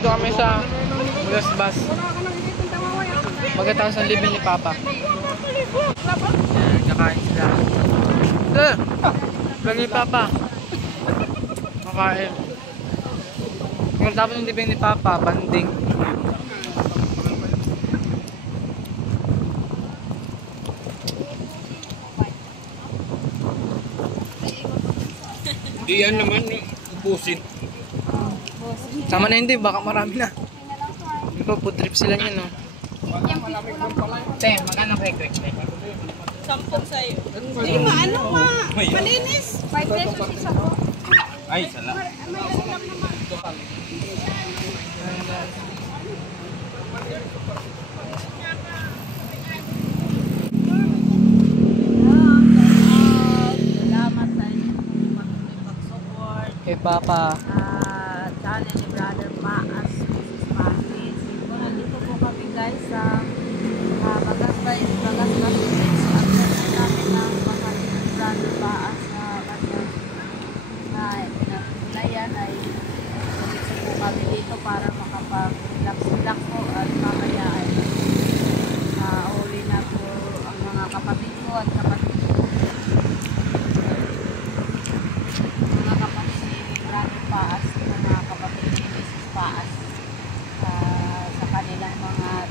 Nandito kami sa Bus. Magkatapos ang libing ni Papa. Yan, kakain sila. Vlog ni Papa. Kakain. Magkatapos ang libing ni Papa, banding. Diyan naman, ubusin. Sama na hindi, baka marami na. Hindi ko, food trip sila niyan, no? Te, magkano request? 10 sa'yo. Hindi, maano ma? Malinis. 5 pesos isa ko. Ay, sala. Salamat sa inyong pag-support. Kay Papa. Channel ni Brother Maas, Mrs. Maas. Nandito po kami guys sa Bagas Village. At namin ng mahal ni Brother Maas sa kanyang pinagulayan ay gusto po kami dito para makapag-relax po at mamaya ay uli na po ang mga kapatid ko at kapatid ko. Mga kapatid ni Brother Paas, mga kapatid ni Mrs. Paas sa kanilang mga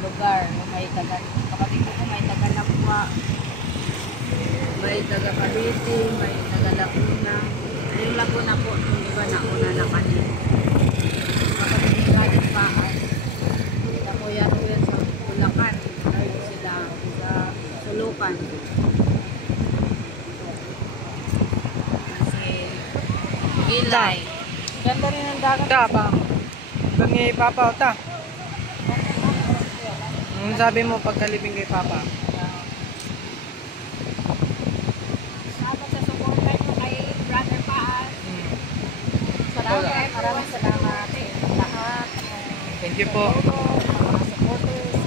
lugar. May kapatid ko may taga Lapua, may taga Cavite, may taga Laguna. Yung Laguna po, yung iba na una na kanina. Kapatid ni Brother Paas, sa kuya sa Bulacan, sila sa Sulukan. Gilay. Ganda rin ang dagat. Ta, pa. Vlog ni Papa, ta. Anong sabi mo pagkalibing kay Papa? Salamat sa supporter ko kay Brother Paas. Salamat, maraming salamat lahat. Thank you po. Mga supporters,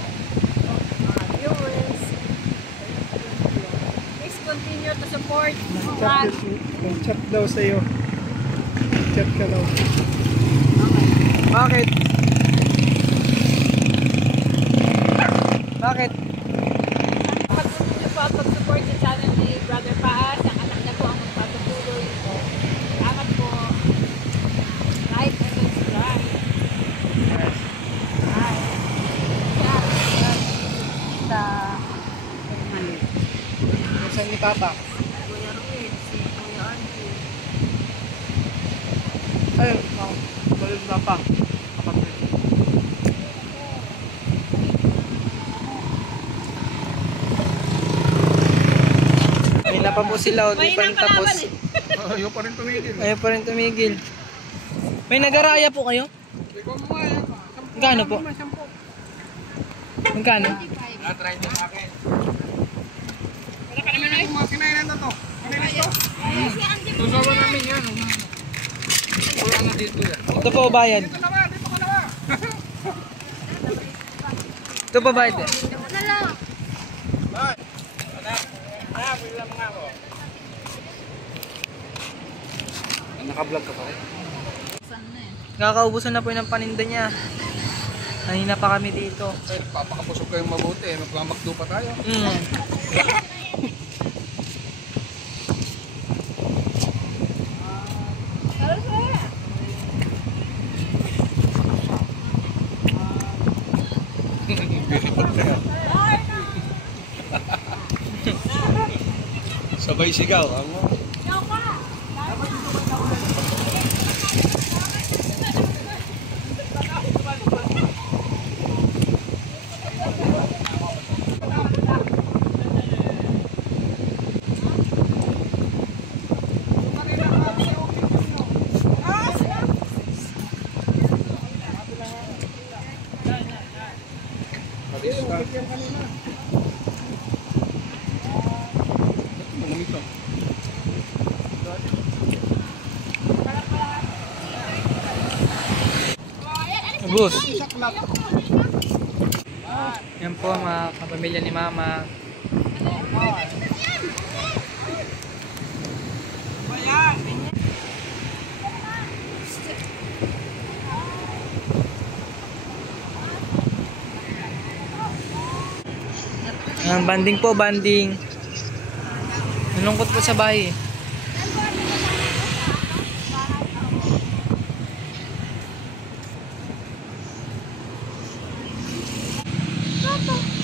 mga viewers. Please continue to support. Chat daw sa'yo. Chat ka daw. Bakit? Bakit? Pag-continue po ang pag-support sa channel ni Brother Paas. Ang anak niya po ang magpatuloy po. Salamat po. Like and subscribe. Bye. Sa Mali. Saan ni Papa? Kuya Ruiz, si Kuya Angie. Ayun, balik Papa. Kapatid. May na pa po sila, di pa rin tapos. Ayaw pa rin tumigil. Ayaw pa rin tumigil. May nagaraya po kayo? Magkano po? Magkano? Na-try niyo sa akin. Wala ka naman yung mga kinainan na to. Kanilis to? Tusawa namin yan. Wala na dito yan. Ito po bayad. Dito na ba? Dito ka na ba? Ito po bayad. Bilang nga ako. Naka-vlog ka pa rin? Nakakaubusan na po yung paninda niya. Kanina pa kami dito. Papakapusok kayong mabuti. Magmamakdo pa tayo. Sabay sigaw. Bus. Yan po mga kapamilya ni Mama. Banding po, banding. Nalungkot po sa bahay eh. Papa.